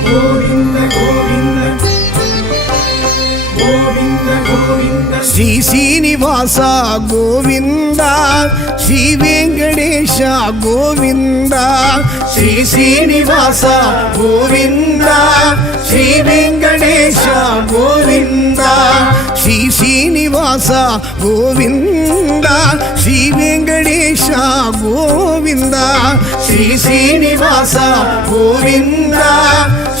கோவிந்த கோவிந்த கோவிந்த கோவிந்த ஸ்ரீ சீனிவாசா கோவிந்தா ஸ்ரீ வெங்கடேஷா கோவிந்தா ஸ்ரீ சீனிவாசா கோவிந்தா ஸ்ரீ வெங்கடேஷா கோவிந்தா ஸ்ரீ சீனிவாசா கோவிந்தா ஸ்ரீ வெங்கடேஷா கோவிந்தா ஸ்ரீ சீனிவாசா கோவிந்தா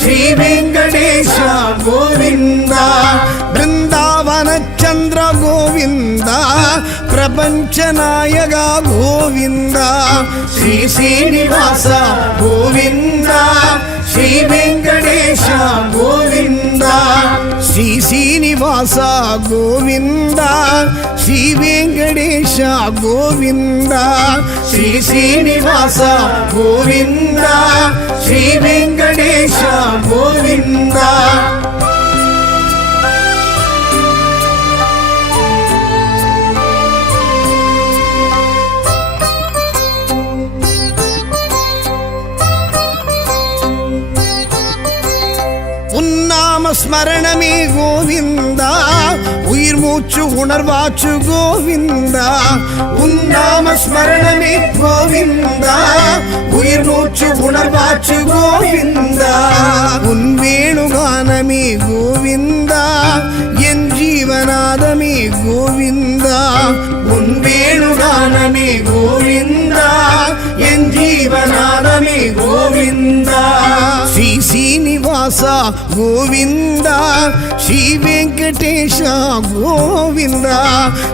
ஸ்ரீ வெங்கடேஷா கோவிந்தா பிருந்தாவன சந்திர கோவிந்தா பிரபஞ்ச நாயக கோவிந்தா ஸ்ரீ சீனிவாசா கோவிந்தா ஸ்ரீ வெங்கடேஷா கோவிந்தா ஸ்ரீ சீனிவாசா கோவிந்தா ஸ்ரீ வெங்கடேஷா கோவிந்தா ஸ்ரீ சீனிவாசா கோவிந்தா ஸ்ரீ வெங்கடேஷா கோவிந்தா உன்னாம ஸ்மரணமே கோவிந்தா உயிர் மூச்சு உணர்வாச்சு கோவிந்தா உன்னாம ஸ்மரணமே கோவிந்தா உயிர் மூச்சு உணர்வாச்சு கோவிந்தா உன் வேணுகானமே கோவிந்தா என் ஜீவநாதமே கோவிந்தா உன் வேணுகானமே கோவிந்தா என் ஜீவநாதமே கோவிந்தா ஸ்ரீ சீனிவாசா கோவிந்தா ஸ்ரீ வெங்கடேஷா கோவிந்தா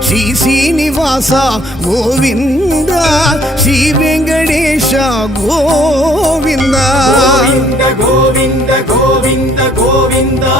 ஸ்ரீ சீனிவாசா கோவிந்தா ஸ்ரீ வெங்கடேஷா கோவிந்தா கோவிந்த கோவிந்த கோவிந்த கோவிந்தா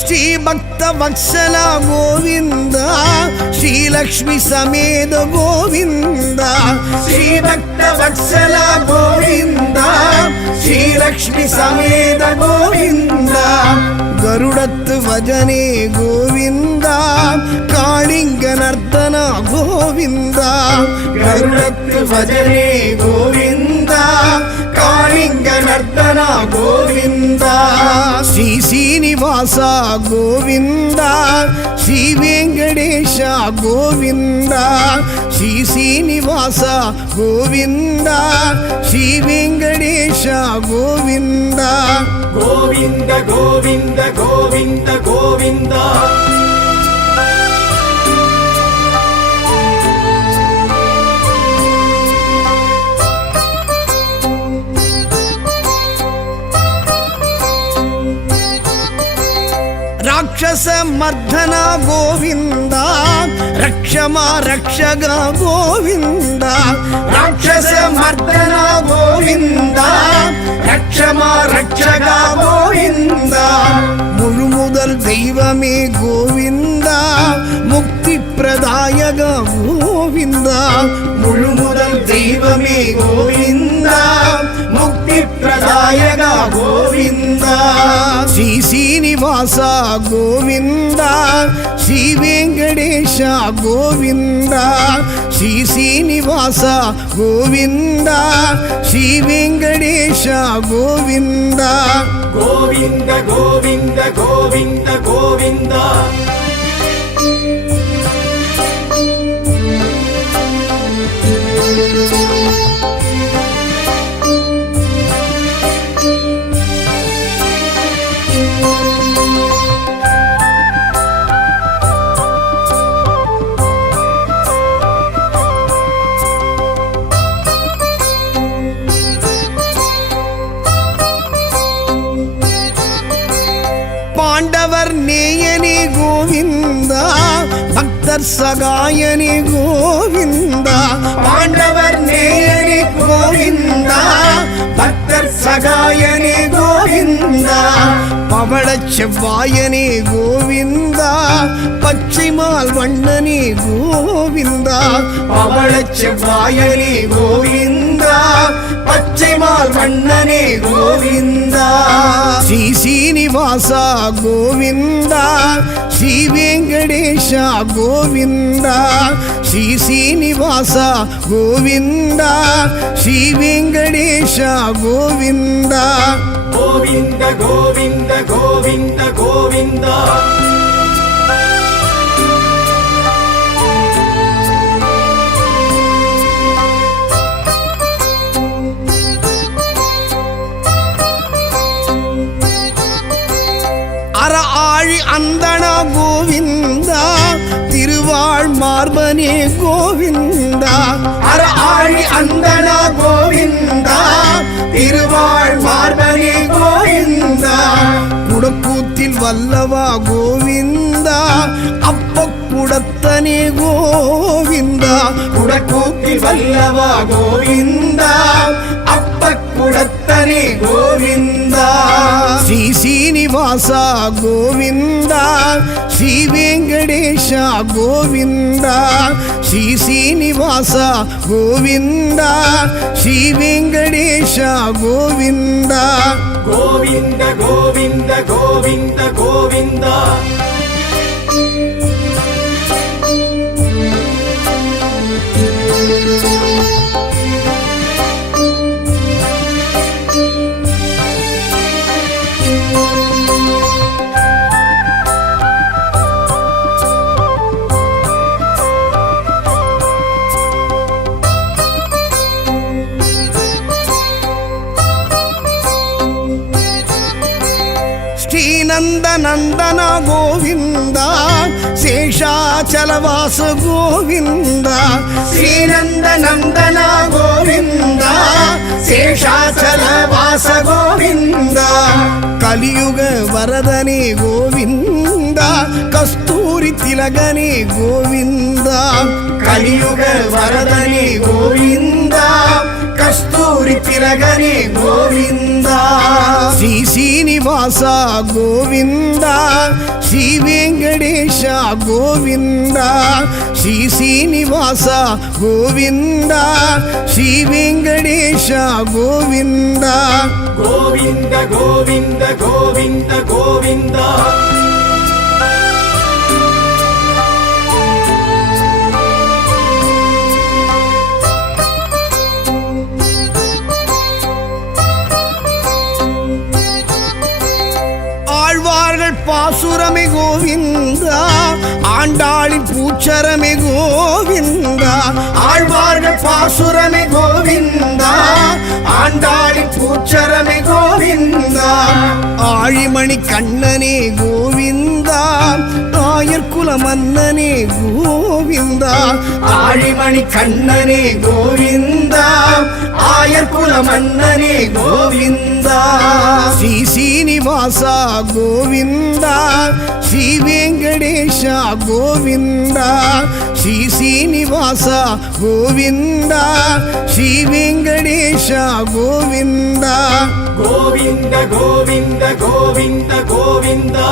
ஸ்ரீ பக்த வத்சல கோவிந்தா ஸ்ரீ லக்ஷ்மி சமேத கோவிந்தா ஸ்ரீ பக்த வத்சல கோவிந்தா ஸ்ரீ லக்ஷ்மி சமேத கோவிந்தா கருடத்து வஜனே கோவிந்தா காளிங்க நர்த்தன கோவிந்தா கருடத்து வஜனே கோவிந்தா காளிங்க நர்த்தன கோவிந்தா ஸ்ரீ சீனிவாசா கோவிந்தா ஸ்ரீ வெங்கடேஷா கோவிந்தா ஸ்ரீ சீனிவாசா கோவிந்தா ஸ்ரீ வெங்கடேஷா கோவிந்தா கோவிந்த கோவிந்த கோவிந்த கோவிந்தா ராட்சச மர்தன கோவிந்தா ரக்ஷமா ரக்ஷக கோவிந்தா ராட்சச மர்தன கோவிந்தா ரக்ஷமா ரக்ஷக கோவிந்தா முழு முதல் தெய்வமே கோவிந்தா முக்தி பிரதாயக கோவிந்தா முழு முதல் தெய்வமே கோவிந்தா முக்தி பிரதாயக கோவிந்தா ஸ்ரீ சீனிவாசா கோவிந்தா ஸ்ரீ வெங்கடேஷா கோவிந்தா ஸ்ரீ சீனிவாசா கோவிந்தா ஸ்ரீ வெங்கடேஷா கோவிந்தா கோவிந்த கோவிந்த கோவிந்த கோவிந்தா பாண்டவர் நேயனே கோவிந்தா பக்த பக்தர் சகாயனி கோவிந்தா பாண்டவர் நேயனி கோவிந்தா பக்தர் சகாயனி கோவிந்தா பவளச் செவ்வாயனே கோவிந்தா பச்சைமால் வண்ணனே கோவிந்தா பவளச் செவ்வாயனே கோவிந்தா பச்சைமால் வண்ணனே கோவிந்தா ஸ்ரீ சீனிவாசா கோவிந்தா ஸ்ரீ வெங்கடேஷா கோவிந்தா ஸ்ரீ சீனிவாசா கோவிந்தா ஸ்ரீ வெங்கடேஷா கோவிந்தா கோவிந்த கோவிந்த கோவிந்த கோவிந்தா அற ஆழி அந்தனா கோவிந்தா திருவாழ் மார்பனே கோவிந்தா அற ஆழி அந்தனா கோவிந்தா திருவாழ் மார்பனே கோவிந்தா குடக்கூத்தில் வல்லவா கோவிந்தா அப்ப குடத்தனே கோவிந்தா குடக்கூத்தில் வல்லவா கோவிந்தா அப்ப குடத்தனே கோவிந்தா ஸ்ரீ சீனிவாசா கோவிந்தா ஸ்ரீ வெங்கடேஷா கோவிந்தா ஸ்ரீ சீனிவாசா கோவிந்தா ஸ்ரீ வெங்கடேஷா கோவிந்தா கோவிந்த கோவிந்த கோவிந்த கோவிந்தா ஸ்ரீநந்த நந்தன கோவிந்தா சேஷாச்சலவாச கோவிந்தா ஸ்ரீநந்த நந்தன கோவிந்தா சேஷாச்சலவாச கோவிந்தா கலியுக வரதனே கோவிந்தா கஸ்தூரி திலகனே கோவிந்தா கலியுக வரதனே கோவிந்தா கஸ்தூரி திலகனே கோவிந்தா ஸ்ரீ சீனிவாசா கோவிந்தா ஸ்ரீ வெங்கடேஷா கோவிந்தா ஸ்ரீ சீனிவாசா கோவிந்தா ஸ்ரீ வெங்கடேஷா கோவிந்தா கோவிந்த கோவிந்த கோவிந்த கோவிந்தா ஆழ்வார்கள் பாசுரமே கோவிந்தா ஆண்டாளின் பூச்சரமே கோவிந்தா ஆழ்வார்கள் பாசுரமே கோவிந்தா ஆண்டாளின் பூச்சரமே கோவிந்தா ஆழிமணி கண்ணனே கோவிந்தா ஆயர்குல மன்னனே கோவிந்தா ஆழிமணி கண்ணனே கோவிந்தா ஆயர்குல மன்னனே கோவிந்தா ஸ்ரீ சீனிவாசா கோவிந்தா ஸ்ரீ வெங்கடேஷா கோவிந்தா ஸ்ரீ சீனிவாசா கோவிந்தா ஸ்ரீ வெங்கடேஷா கோவிந்தா கோவிந்த கோவிந்த கோவிந்த கோவிந்தா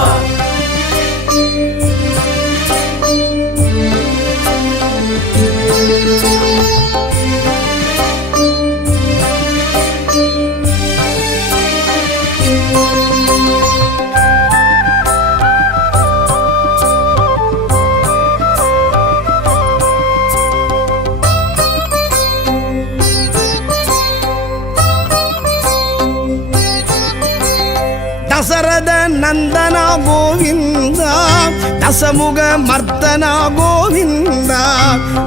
தசரத நந்தனா கோவிந்தா தசமுக மர்த்தனா கோவிந்தா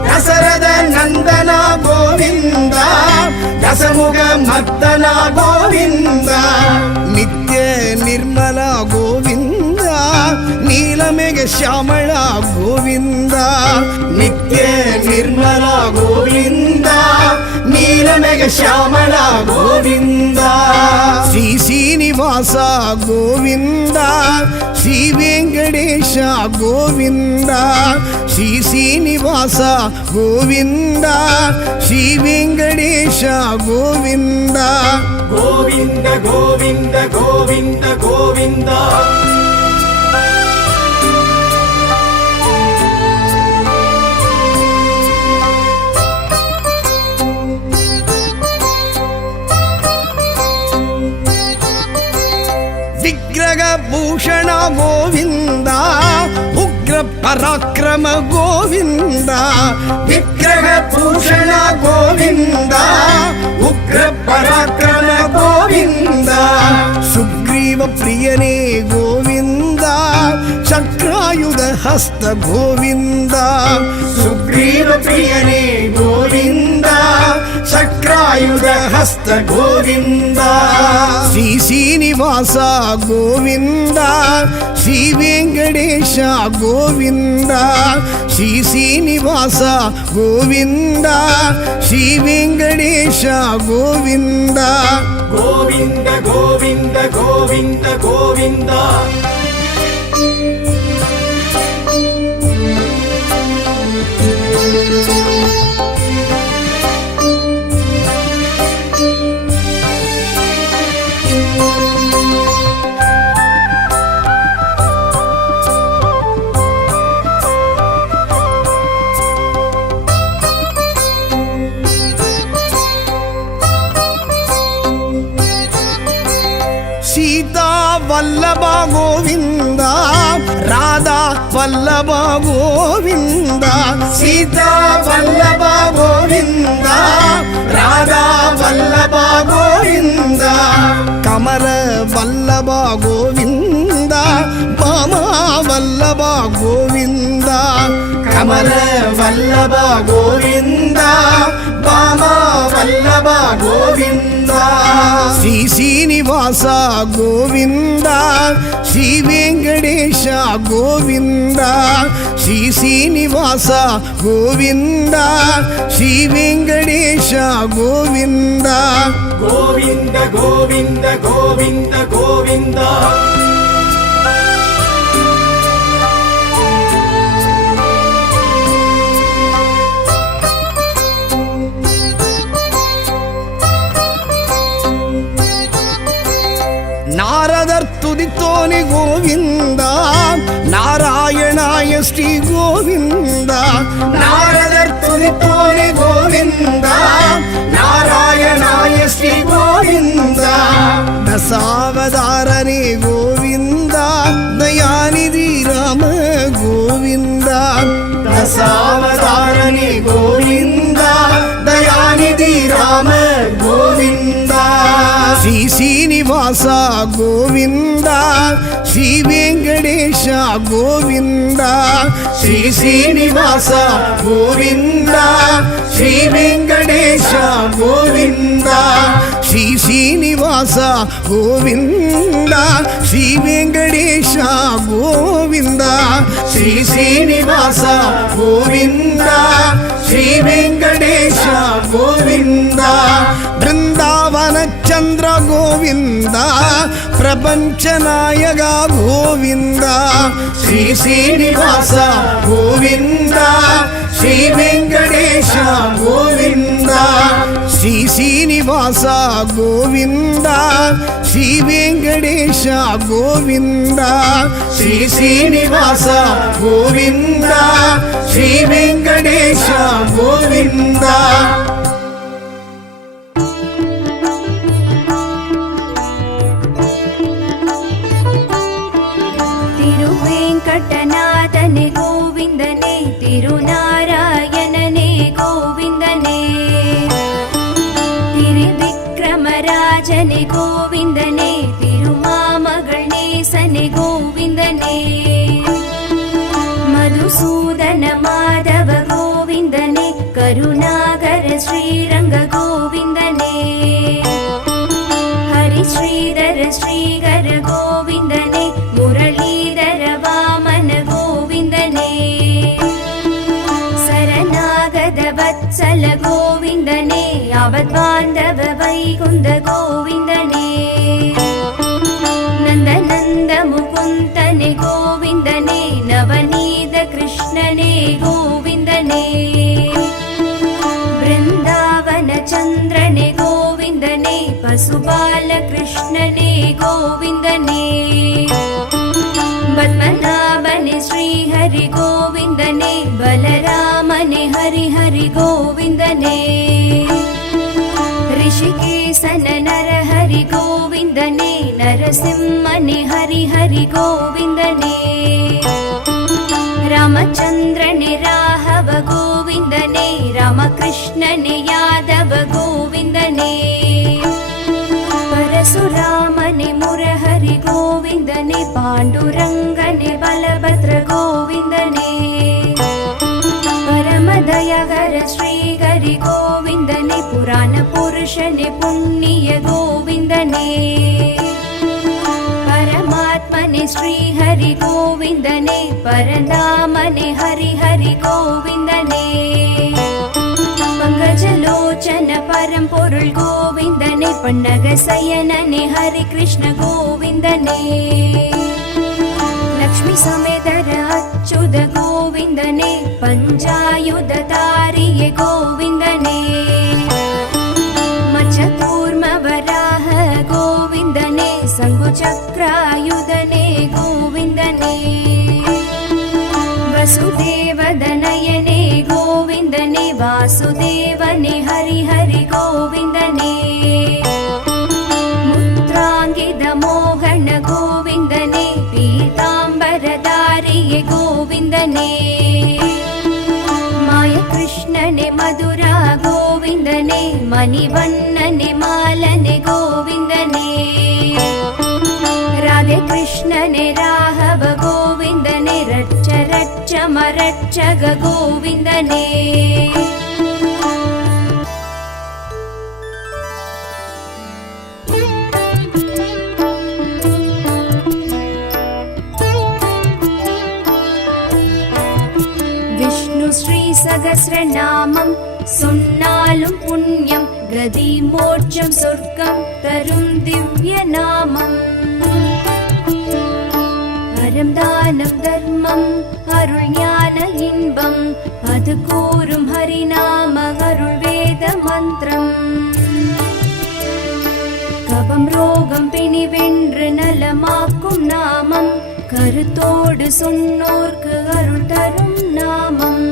தசரத நந்தனா கோவிந்தா தசமுக மர்த்தனா கோவிந்தா நித்ய நிர்மலா கோவிந்தா நீலமேக ஷியாமளா கோவிந்தா நித்ய நிர்மலா கோவிந்தா நீ ನೀಲಮೆಘ ಶ್ಯಾಮಳ ಗೋವಿಂದ ಶ್ರೀ ಶ್ರೀನಿವಾಸ ಗೋವಿಂದ ಶ್ರೀ ವೆಂಕಟೇಶ ಗೋವಿಂದ ಶ್ರೀ ಶ್ರೀನಿವಾಸ ಗೋವಿಂದ ಶ್ರೀ ವೆಂಕಟೇಶ ಗೋವಿಂದ ಗೋವಿಂದ ಗೋವಿಂದ ಗೋವಿಂದ ಗೋವಿಂದ ವಿಗ್ರಹ ಭೂಷಣ ಗೋವಿಂದ ಉಗ್ರ ಪರಾಕ್ರಮ ಗೋವಿಂದ ವಿಗ್ರಹ ಭೂಷಣ ಗೋವಿಂದ ಉಗ್ರ ಪರಾಕ್ರಮ ಗೋವಿಂದ ಸುಗ್ರೀವ ಪ್ರಿಯನೇ ಗೋವಿಂದ ಚಕ್ರಾಯುಧ ಹಸ್ತ ಗೋವಿಂದ ಸುಗ್ರೀವ ಪ್ರಿಯನೇ ಗೋವಿಂದ ಚಕ್ರಾಯುಧ ಹಸ್ತ ಗೋವಿಂದ ಶ್ರೀ ಶ್ರೀನಿವಾಸ ಗೋವಿಂದ ಶ್ರೀ ವೆಂಕಟೇಶ ಗೋವಿಂದ ಶ್ರೀ ಶ್ರೀನಿವಾಸ ಗೋವಿಂದ ಶ್ರೀ ವೆಂಕಟೇಶ ಗೋವಿಂದ ಗೋವಿಂದ ಗೋವಿಂದ ಗೋವಿಂದ ಗೋವಿಂದ ಸೀತಾ ವಲ್ಲಭ ಗೋವಿಂದ ರಾಧಾ ವಲ್ಲಭ ಗೋವಿಂದ ಸೀತಾ ವಲ್ಲಭ ಗೋವಿಂದ ರಾಧಾ ವಲ್ಲಭ ಗೋವಿಂದ ಕಮಲ ವಲ್ಲಭ ಗೋವಿಂದ ಬಾಮ ವಲ್ಲಭ ಗೋವಿಂದ ಕಮಲ ವಲ್ಲಭ ಗೋವಿಂದ ಬಾಮ ವಲ್ಲಭ ಗೋವಿಂದ ಶ್ರೀ ಶ್ರೀನಿವಾಸ ಗೋವಿಂದ ಶ್ರೀ ವೆಂಕಟೇಶ ಗೋವಿಂದ ಶ್ರೀ ಶ್ರೀನಿವಾಸ ಗೋವಿಂದ ಶ್ರೀ ವೆಂಕಟೇಶ ಗೋವಿಂದ ಗೋವಿಂದ ಗೋವಿಂದ ಗೋವಿಂದ ಗೋವಿಂದ ನಾರದರ್ ತುದಿತೋನೆ ಗೋವಿಂದ ನಾರಾಯಣಾಯ ಶ್ರೀ ಗೋವಿಂದ ನಾರದರ್ ತುದಿತೋನೆ ಗೋವಿಂದ ನಾರಾಯಣಾಯ ಶ್ರೀ ಗೋವಿಂದ ದಸಾವತಾರನೇ ಗೋವಿಂದ ದಯಾನಿಧಿ ರಾಮ ಗೋವಿಂದ ದಸಾವತಾರನೇ ಗೋವಿಂದ ದಯಾನಿಧಿ ರಾಮ ಗೋವಿಂದ ಶ್ರೀ ಶ್ರೀನಿವಾಸ ಗೋವಿಂದ ಶ್ರೀ ವೆಂಕಟೇಶ ಗೋವಿಂದ ಶ್ರೀ ಶ್ರೀನಿವಾಸ ಗೋವಿಂದ ಶ್ರೀ ವೆಂಕಟೇಶ ಗೋವಿಂದ ಶ್ರೀ ಶ್ರೀನಿವಾಸ ಗೋವಿಂದ ಶ್ರೀ ವೆಂಕಟೇಶ ಗೋವಿಂದ ಶ್ರೀ ಶ್ರೀನಿವಾಸ ಗೋವಿಂದ ಶ್ರೀ ವೆಂಕಟೇಶ ಗೋವಿಂದ ಬೃಂದಾವನ ಚಂದ್ರ ಗೋವಿಂದ ಪ್ರಪಂಚ ನಾಯಕ ಗೋವಿಂದ ಶ್ರೀ ಶ್ರೀನಿವಾಸ ಗೋವಿಂದ ಶ್ರೀ ವೆಂಕಟೇಶ ಗೋವಿಂದ ಶ್ರೀ ಶ್ರೀನಿವಾಸ ಗೋವಿಂದ ಶ್ರೀ ವೆಂಕಟೇಶ ಗೋವಿಂದ ಶ್ರೀ ಶ್ರೀನಿವಾಸ ಗೋವಿಂದ ಶ್ರೀ ವೆಂಕಟೇಶ ಗೋವಿಂದ ತಿರುವೆಂಕಟನಾಥನೆ ಗೋವಿಂದನೇ ತಿರುನಾರಾಯಣನೇ ಗೋವಿಂದನೇ ತಿರುವಿಕ್ರಮರಾಜನೆ ಗೋವಿಂದನೇ ತಿರುಮಾಮಗಳೇಸನೆ ಗೋವಿಂದನೇ ಮಧುಸೂದನ ಮಾಧವ ಗೋವಿಂದನೇ ಕರುಣಾಕರ ಶ್ರೀರಂಗ ಗೋವಿಂದನೇ ಹರಿಶ್ರೀಧರ ಶ್ರೀಗರ ಗೋವಿಂದನೇ ಮುರಳೀಧರ ವಾಮನ ಗೋವಿಂದನೇ ಶರಣಾಗತ ವತ್ಸಲ ಗೋವಿಂದನೇ யாவத் பாந்தவ வைகுந்த கோவிந்தனே நந்த நந்த முகுந்தனே கோவிந்தனே நவநீத கிருஷ்ணனே கோவிந்தனே பிருந்தாவன சந்திரனே கோவிந்தனே பசுபால கிருஷ்ணனே கோவிந்தனே பத்மநாபனே ஸ்ரீஹரி கோவிந்தனே பலராமனே ஹரி ஹரி கோவிந்தனே ரிஷிகேசன நரஹரி கோவிந்தனே நரசிம்மனே ஹரி ஹரி கோவிந்தனே ராமச்சந்திரனே ராഘவ கோவிந்தனே ராமகிருஷ்ணனே யாதவ கோவிந்தனே பரசுராமனே முரஹரி கோவிந்தனே பாண்டுரங்கனே பலபத்ர கோவிந்தனே பரமதயகர ஸ்ரீஹரி கோவிந்தனே புராண புருஷனே புண்ணிய கோவிந்தனே பரமாத்மனே ஸ்ரீஹரி கோவிந்தனே பரந்தாமனே ஹரி ஹரி கோவிந்தனே பங்கஜலோச்சன பரம்பொருள் கோவிந்தனே பன்னக சயனனே ஹரி கிருஷ்ண கோவிந்தனே லக்ஷ்மி சமேதர அச்சுத கோவிந்தனே பஞ்சாயுத தாரிய கோவிந்தனே மச்சகூர்ம வராஹ கோவிந்தனே சங்கு சக்ராயுதனே கோவிந்தனே வசுதேவதனயனே கோவிந்தனே வாசுதேவனே ஹரி ஹரி கோவிந்தனே முத்ராங்கித மோகன கோவிந்தனே பீதாம்பரதாரிய கோவிந்தனே மாய கிருஷ்ணனே மதுரா கோவிந்தனே மணிவண்ணனே மாலனே கோவிந்தனே ராதே கிருஷ்ணனே ராഘவ கோவிந்தனே ரட்ச ரட்ச மரட்சக கோவிந்தனே விஷ்ணு ஸ்ரீ சகஸ்ரநாமம் சொன்னாலும் புண்ணியம் கதி மோட்சம் சொர்க்கம் தரும் திவ்ய நாமம் அறம் தானம் தர்மம் அருள் ஞான இன்பம் அது கூறும் ஹரிநாம அருள் வேத மந்திரம் கபம் ரோகம் பிணி வென்று நலமாக்கும் நாமம் கருத்தோடு சொன்னோர்க்கு அருள் தரும் நாமம்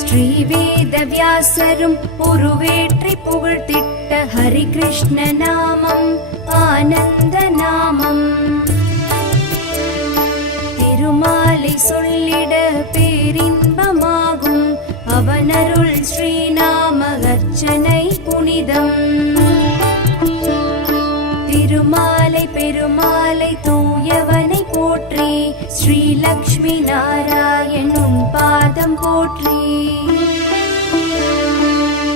ஸ்ரீவேத வியாசரும் உருவேற்றி புகழ்த்திட்ட ஹரி கிருஷ்ண நாமம் ஆனந்த நாமம் திருமாலை சொல்லிட பேரின்பமாகும் அவனருள் ஸ்ரீநாம அர்ச்சனை புனிதம் திருமாலை பெருமாளை தூயவனை போற்றி ஸ்ரீ லக்ஷ்மி நாராயணன் பாதம் போற்றி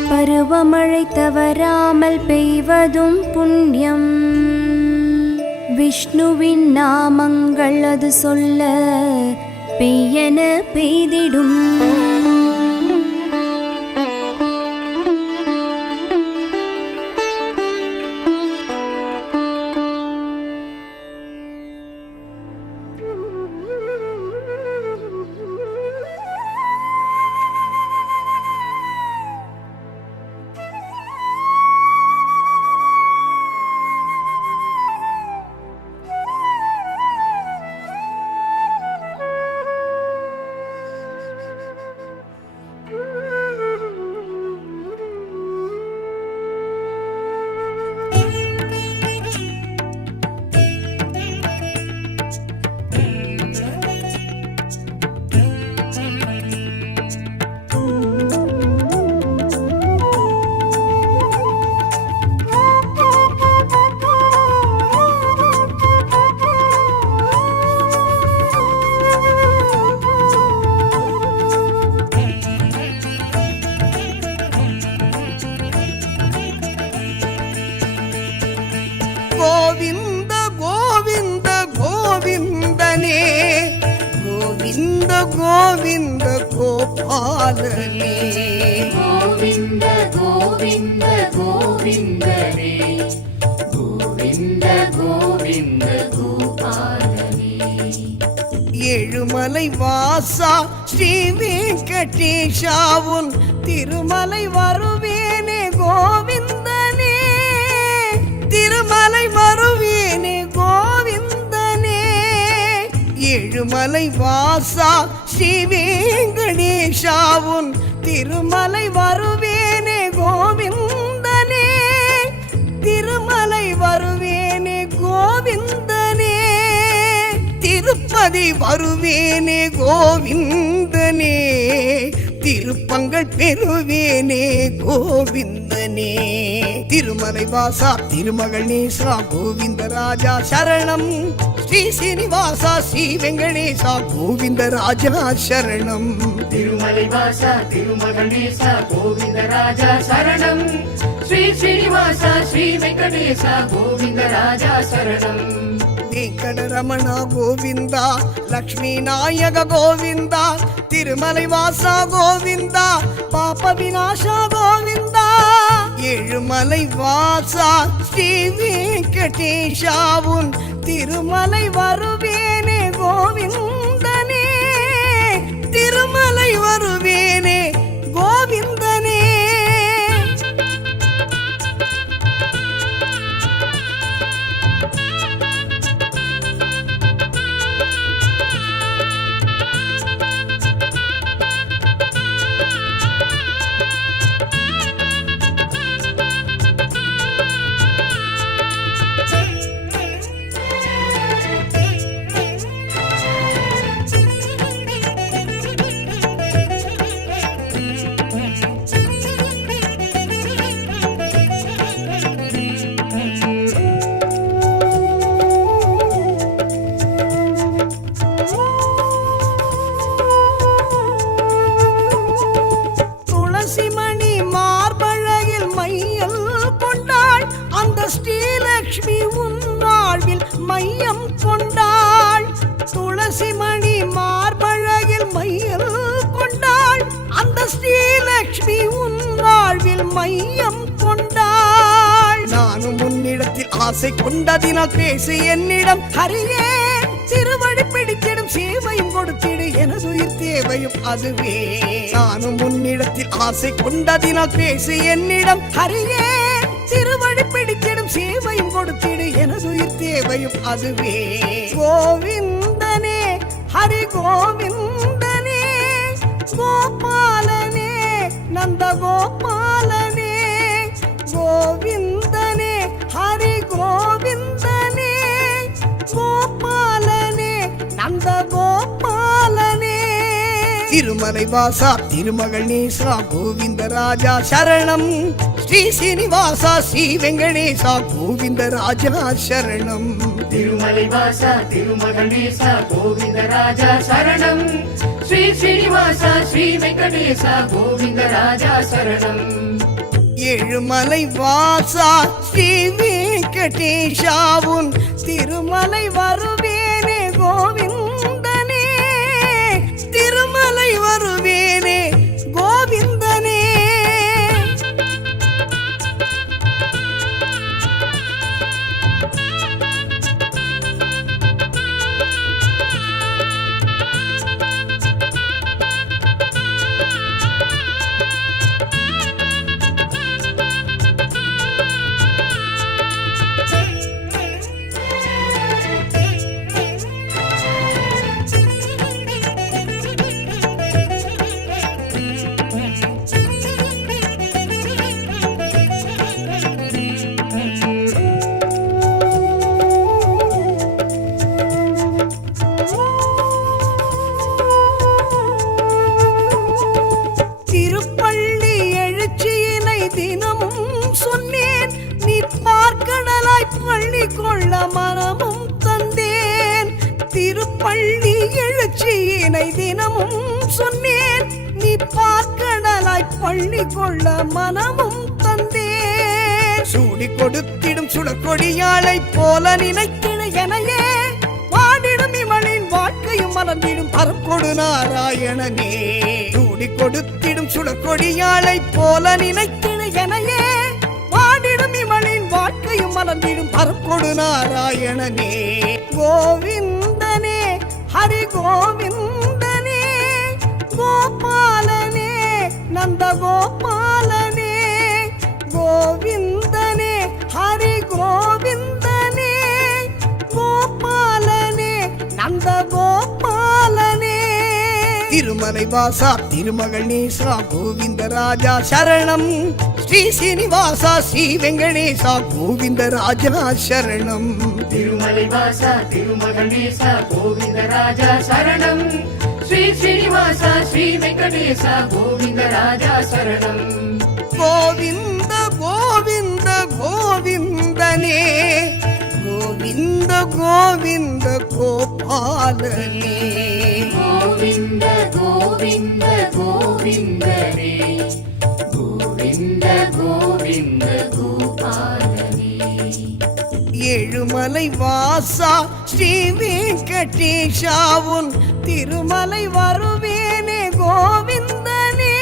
பருவமழை தவறாமல் பெய்வதும் புண்ணியம் விஷ்ணுவின் நாமங்கள் அது சொல்ல பெய்யென பெய்திடும் கோவிந்த கோபாலனே கோவிந்த கோவிந்த கோவிந்தனே கோவிந்த கோவிந்த கோபாலனே ஏழுமலை வாசா ஸ்ரீ வெங்கடேஷாவுன் திருமலை வருவேனே கோவிந்தனே திருமலை வருவேனே கோவிந்தனே ஏழுமலை வாசா ஸ்ரீ வெங்கடேஷாவுன் திருமலை வருவேனே கோவிந்தனே திருமலை வருவேனே கோவிந்தனே திருப்பதி வருவேனே கோவிந்தனே திருப்பங்கள் பெறுவேனே கோவிந்தனே திருமலை வாசா திருமகள் நேசா கோவிந்த ராஜா சரணம் ஸ்ரீ சீனிவாசா ஸ்ரீ வெங்கடேசா கோவிந்த ராஜா சரணம் திருமலை வாசா திருமகணேசா கோவிந்த ராஜா சரணம் ஸ்ரீ ஸ்ரீனிவாசா ஸ்ரீ வெங்கடேசா கோவிந்த ராஜா சரணம் வெங்கடரமணா கோவிந்தா லக்ஷ்மி நாயக கோவிந்தா திருமலை வாசா கோவிந்தா பாப விநாசா கோவிந்தா ஏழுமலை வாசா ஸ்ரீ வெங்கடேஷாவுன் திருமலை வருவேனே கோவிந்தனே திருமலை வருவேனே கோவிந்தனே துளசிமணி மார்பழகில் மையல் கொண்டாள் அந்த ஸ்ரீலக்ஷ்மி உன்னாழ்வில் மையம் கொண்டாள் துளசிமணி மார்பழகில் மையல் கொண்டாள் அந்த ஸ்ரீலக்ஷ்மி உன்னாழ்வில் மையம் கொண்டாள் நானும் உன்னிடத்தில் ஆசை கொண்டதினால் பேசு என்னிடம் ஹரியே திருவடி பிடித்திடும் சேவையும் கொடுத்திடு எனது உயிர் தேவையும் அதுவே நானும் உன்னிடத்தில் ஆசை கொண்டதினால் பேசு என்னிடம் ஹரியே திருவடி பிடித்திடும் சேவையும் கொடுத்திடு எனது உயிர் தேவையும் அதுவே கோவிந்தனே ஹரி கோவிந்தனே கோபாலனே நந்த கோபாலனே கோவிந்தனே ஹரி கோவிந்தனே கோபாலனே நந்த கோபாலனே திருமலை வாசா திருமகள் நேசா கோவிந்த ராஜா சரணம் ஸ்ரீ சீனிவாசா ஸ்ரீ வெங்கடேசா கோவிந்த ராஜா சரணம் திருமலை வாசா திருமகணேசா கோவிந்த ராஜா சரணம் ஸ்ரீ ஸ்ரீனிவாசா ஸ்ரீ வெங்கடேசா கோவிந்த ராஜா சரணம் ஏழுமலை வாசா ஸ்ரீ வெங்கடேஷாவுன் திருமலை வருவேனே கோவிந்தனே திருமலை வருவேனே கோவிந்தனே திருப்பள்ளி எழுச்சியினை தினமும் சொன்னேன் நீ பார்க்கடலாய் பள்ளி கொள்ள மனமும் தந்தேன் திருப்பள்ளி எழுச்சியினை தினமும் சொன்னேன் நீ பார்க்கடலாய் பள்ளி கொள்ள மனமும் தந்தேன் சூடி கொடுத்திடும் சுடக்கொடியாளை போல நினைக்கிற எனையே வாடிடும் இவளின் வாழ்க்கையும் மலர்ந்திடும் அருக்கொடு நாராயணனே சூடி கொடுத்திடும் சுடக்கொடியாளை போல நினைத்திட எனையே வாடிடும் இவளின் வாழ்க்கையும் மலர்ந்திடும் அருக்கொடு நாராயணனே கோவிந்தனே ஹரி கோவிந்தனே கோபாலனே நந்த கோபாலனே கோவிந்தனே ஹரி கோவிந்தனே கோபாலனே நந்த கோபாலனே திருமலை வாசா திருமகள் நேசா கோவிந்த ராஜா சரணம் ஸ்ரீ சீனிவாசா ஸ்ரீ வெங்கடேசா கோவிந்த ராஜா சரணம் திருமலை வாசா திருமகணேசா கோவிந்த ராஜா சரணம் ஸ்ரீ ஸ்ரீனிவாசா ஸ்ரீ வெங்கடேசா கோவிந்த ராஜா சரணம் கோவிந்த கோவிந்த கோவிந்தனே கோவிந்த கோவிந்த கோபாலனே கோவிந்த கோவிந்த கோவிந்தனே கோவிந்த கோவிந்த கோபாலனே ஏழுமலை வாசா ஸ்ரீ வெங்கடேஷாவுன் திருமலை வருவேனே கோவிந்தனே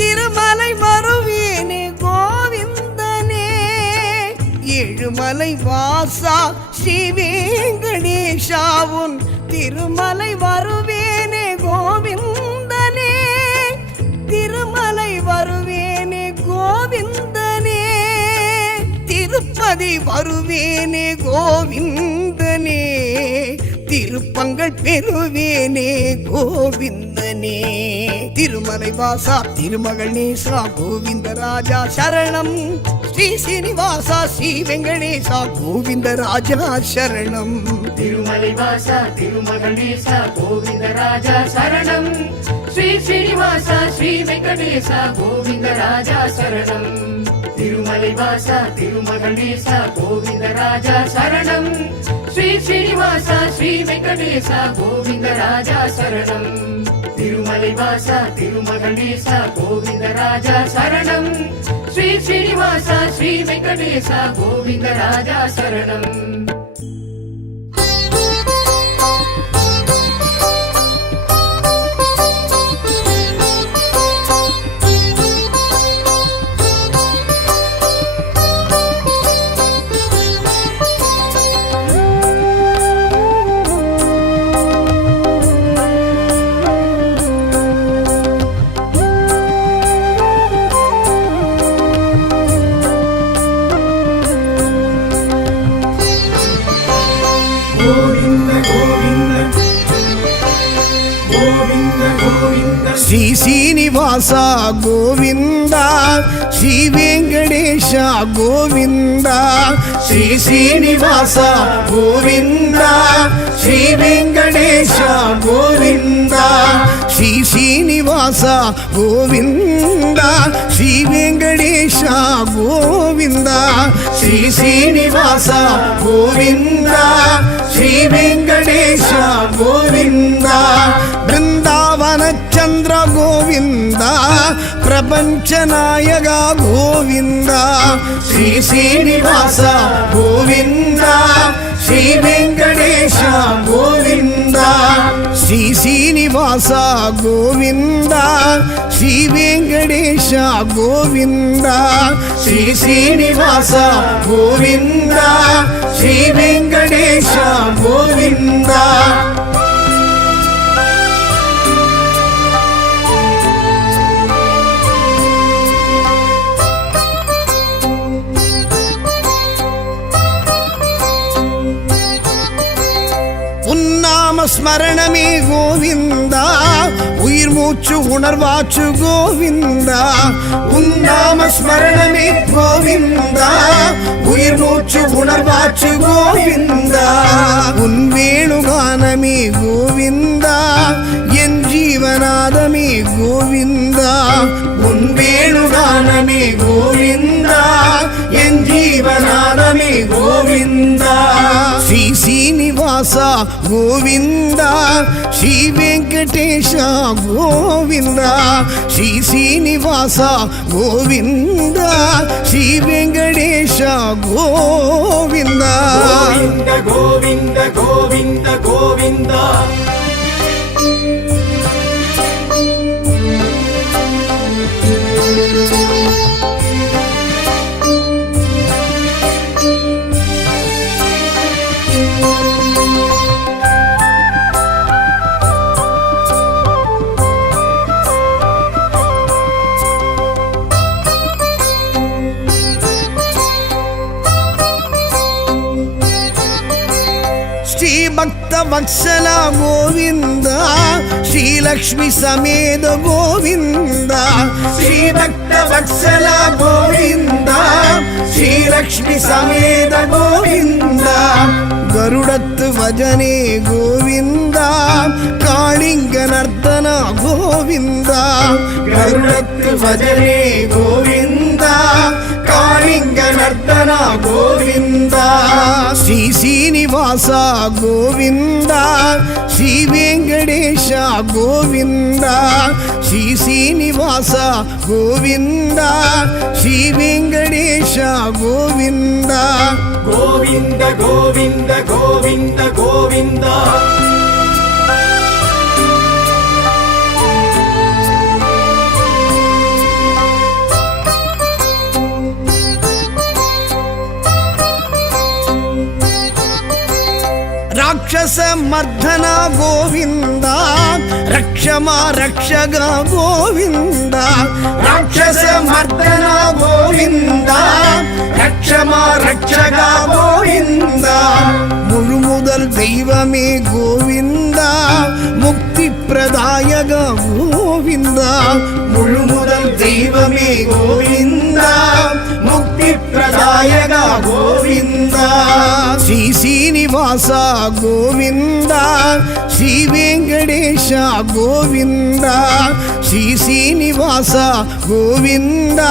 திருமலை வருவேனே கோவிந்தனே ஏழுமலை வாசா ஸ்ரீ வெங்கடேஷாவுன் திருமலை வருவேனே கோவிந்தனே திருமலை வருவேனே கோவிந்தனே திருப்பதி வருவேனே கோவிந்தனே திருப்பங்கள் பெறுவேனே கோவிந்தனே திருமலை வாசா திருமகள் நேசா கோவிந்த ராஜா சரணம் ஸ்ரீ சீனிவாசா ஸ்ரீ வெங்கடேசா கோவிந்த ராஜா சரணம் திருமலை வாசா திருமகணேசா கோவிந்த ராஜா சரணம் ஸ்ரீ ஸ்ரீனிவாசா ஸ்ரீ வெங்கடேசா கோவிந்த ராஜா சரணம் திருமலை வாசா திருமகணேசா கோவிந்த ராஜா சரணம் ஸ்ரீ ஸ்ரீனிவாசா ஸ்ரீ வெங்கடேசா கோவிந்த ராஜா சரணம் திருமலை வாசா திருமகணேசா கோவிந்த ராஜா சரணம் ஸ்ரீ ஸ்ரீனிவாசா ஸ்ரீ வெங்கடேசா கோவிந்த ராஜா சரணம் శ్రీ శ్రీనివాస గోవింద శ్రీ వెంకటేశ గోవింద శ్రీ శ్రీనివాస గోవింద శ్రీ వెంకటేశ గోవింద శ్రీ శ్రీనివాస గోవింద శ్రీ వెంకటేశ గోవింద శ్రీ శ్రీనివాస గోవింద శ్రీ వెంకటేశ గోవింద బృందావన చంద్ర గోవింద ప్రపంచ నాయక గోవింద శ్రీ శ్రీనివాస గోవింద శ్రీ వెంకటేశ గోవింద శ్రీ శ్రీనివాస గోవింద శ్రీ వెంకటేశ గోవింద శ్రీ శ్రీనివాస గోవింద శ్రీ వెంకటేశ గోవింద உன்னாம ஸ்மரணமே கோவிந்தா உயிர் மூச்சு உணர்வாச்சு கோவிந்தா உன்னாம ஸ்மரணமே கோவிந்தா உயிர் மூச்சு உணர்வாச்சு கோவிந்தா உன் வேணுகானமே கோவிந்தா என் ஜீவநாதமே கோவிந்தா உன் வேணுகானமே கோவிந்தா என் ஜீவநாதமே கோவிந்தா ஸ்ரீ శ్రీనివాస గోవింద శ్రీ వెంకటేశ గోవింద శ్రీ శ్రీనివాస గోవింద శ్రీ వెంకటేశ గోవింద గోవింద గోవింద గోవింద గోవింద ವತ್ಸಲ ಗೋವಿಂದ ಶ್ರೀಲಕ್ಷ್ಮಿ ಸಮೇತ ಗೋವಿಂದ ಶ್ರೀಭಕ್ತ ವತ್ಸಲ ಗೋವಿಂದ ಶ್ರೀಲಕ್ಷ್ಮಿ ಸಮೇತ ಗೋವಿಂದ ಗರುಡತ್ತು ಭಜನೆ ಗೋವಿಂದ ಕಾಳಿಂಗ ನರ್ತನ ಗೋವಿಂದ ಗರುಡತ್ತು ಭಜನೆ ಗೋವಿಂದ ಕಾಳಿಂಗ ನರ್ತನ ಗೋವಿಂದ ಶ್ರೀ ಶ್ರೀನಿವಾಸ ಗೋವಿಂದ ಶ್ರೀ ವೆಂಕಟೇಶ ಗೋವಿಂದ ಶ್ರೀ ಶ್ರೀನಿವಾಸ ಗೋವಿಂದ ಶ್ರೀ ವೆಂಕಟೇಶ ಗೋವಿಂದ ಗೋವಿಂದ ಗೋವಿಂದ ಗೋವಿಂದ ಗೋವಿಂದ ರಾಕ್ಷಸ ಮರ್ಧನ ಗೋವಿಂದ ರಕ್ಷಮ ರಕ್ಷಗ ಗೋವಿಂದ ರಾಕ್ಷಸ ಮರ್ಧನ ಗೋವಿಂದ ರಕ್ಷಮ ರಕ್ಷಗ ಗೋವಿಂದ முழுமுதல் தெய்வமே கோவிந்தா முக்தி பிரதாயக கோவிந்தா முழுமுதல் தெய்வமே கோவிந்தா முக்தி பிரதாயக கோவிந்தா ஸ்ரீ ஸ்ரீனிவாச கோவிந்தா ஸ்ரீ வெங்கடேஷ கோவிந்தா ஸ்ரீ ஸ்ரீனிவாச கோவிந்தா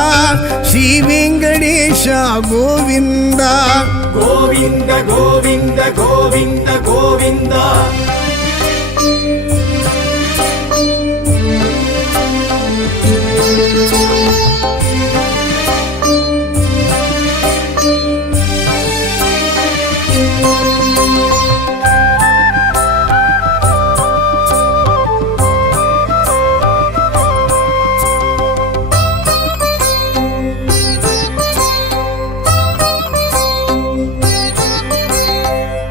ஸ்ரீ வெங்கடேஷ கோவிந்தா ಗೋವಿಂದ ಗೋವಿಂದ ಗೋವಿಂದ ಗೋವಿಂದ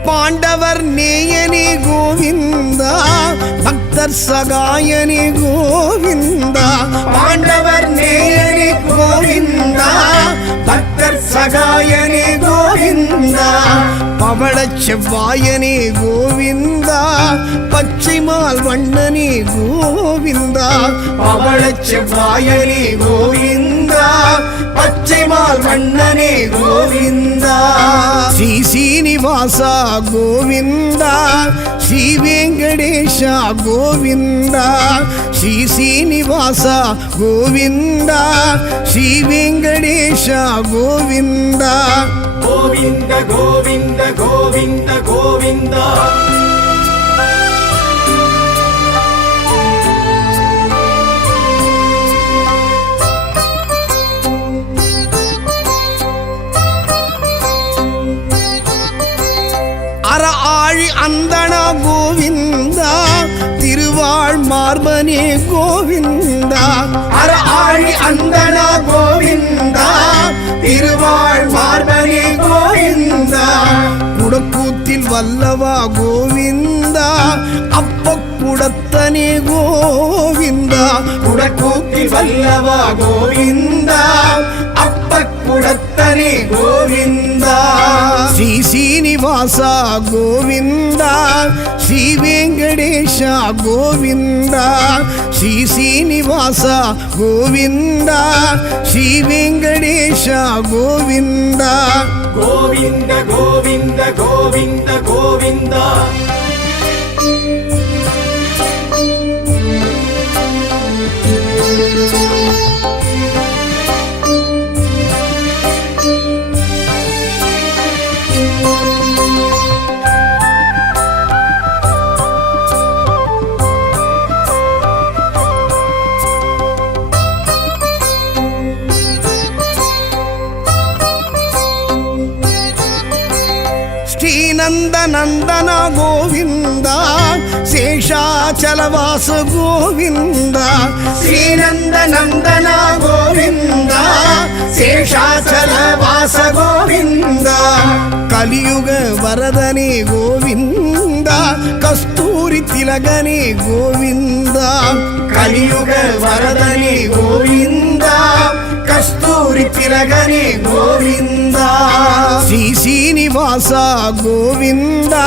பாண்டவர் நேயனே கோவிந்தா பக்தர் சகாயனே கோவிந்தா பாண்டவர் நேயனே கோவிந்தா பக்தர் சகாயனே கோவிந்தா பவளச் செவ்வாயனே கோவிந்தா பச்சைமால் வண்ணனே கோவிந்தா பவளச் செவ்வாயனே கோவிந்தா பச்சைமால் வண்ணனே கோவிந்தா ஸ்ரீ ஸ்ரீனிவாச கோவிந்தா ஸ்ரீ வெங்கடேஷ கோவிந்தா ஸ்ரீ ஸ்ரீனிவாச கோவிந்தா ஸ்ரீ வெங்கடேஷ கோவிந்தா ಗೋವಿಂದ ಗೋವಿಂದ ಗೋವಿಂದ ಗೋವಿಂದ அற ஆழி அந்தன கோவிந்தா திருவாழ் மார்பனே கோவிந்தா அற ஆழி அந்தன கோவிந்தா திருவாழ் மார்பனே கோவிந்தா குடக்கூத்தில் வல்லவா கோவிந்தா அப்ப குடத்தனே கோவிந்தா குடக்கூத்தில் வல்லவா கோவிந்தா அப்ப குடத்தனே கோவிந்தா ஸ்ரீ ஸ்ரீனிவாச கோவிந்தா ஸ்ரீ வெங்கடேஷ கோவிந்தா ஸ்ரீ ஸ்ரீனிவாச கோவிந்தா ஸ்ரீ வெங்கடேஷ கோவிந்தா ಗೋವಿಂದ ಗೋವಿಂದ ಗೋವಿಂದ ಗೋವಿಂದ ಶ್ರೀನಂದ ನಂದನ ಗೋವಿಂದ ಶೇಷಾಚಲವಾಸ ಗೋವಿಂದ ಶ್ರೀನಂದ ನಂದನ ಗೋವಿಂದ ಶೇಷಾಚಲವಾಸ ಗೋವಿಂದ ಕಲಿಯುಗ ವರದನೆ ಗೋವಿಂದ ಕಸ್ತೂರಿ ತಿಲಗನೆ ಗೋವಿಂದ ಕಲಿಯುಗ ವರದನೆ ಗೋವಿಂದ ಕಸ್ತೂರಿ கஸ்தூரி திலகனே கோவிந்தா ஸ்ரீ சீனிவாச கோவிந்தா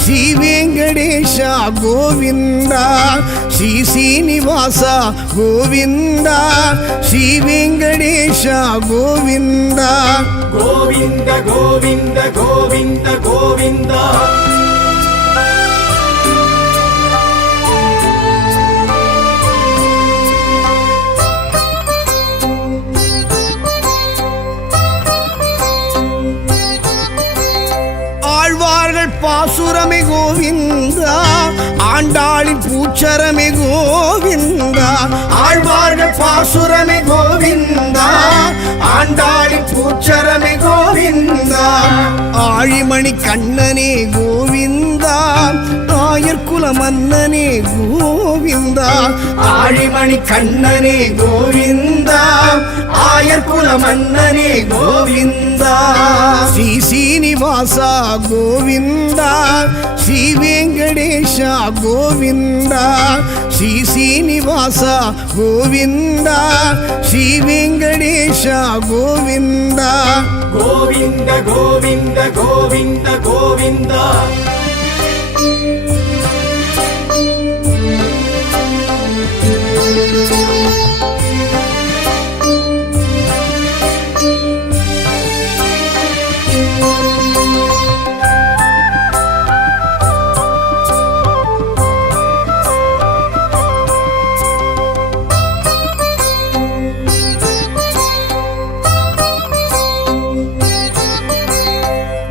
ஸ்ரீ வெங்கடேஷ கோவிந்தா ஸ்ரீ சீனிவாச கோவிந்தா ஸ்ரீ வெங்கடேஷ கோவிந்தா கோவிந்த கோவிந்த கோவிந்த கோவிந்தா ஆழ்வார்கள் பாசுரமே கோவிந்தா ஆண்டாளின் பூச்சரமே கோவிந்தா ஆழ்வார்கள் பாசுரமே கோவிந்தா ஆண்டாளின் பூச்சரமே கோவிந்தா ஆழிமணி கண்ணனே கோவிந்தா ஆயர்குல மன்னனே கோவிந்தா ஆழிமணி கண்ணனே கோவிந்தா ஆயர்குல மன்னனே கோவிந்தா ஸ்ரீ சீனிவாச கோவிந்தா ஸ்ரீ வெங்கடேஷ கோவிந்தா ஸ்ரீ சீனிவாச கோவிந்தா ஸ்ரீ வெங்கடேஷ கோவிந்தா கோவிந்த கோவிந்த கோவிந்த கோவிந்தா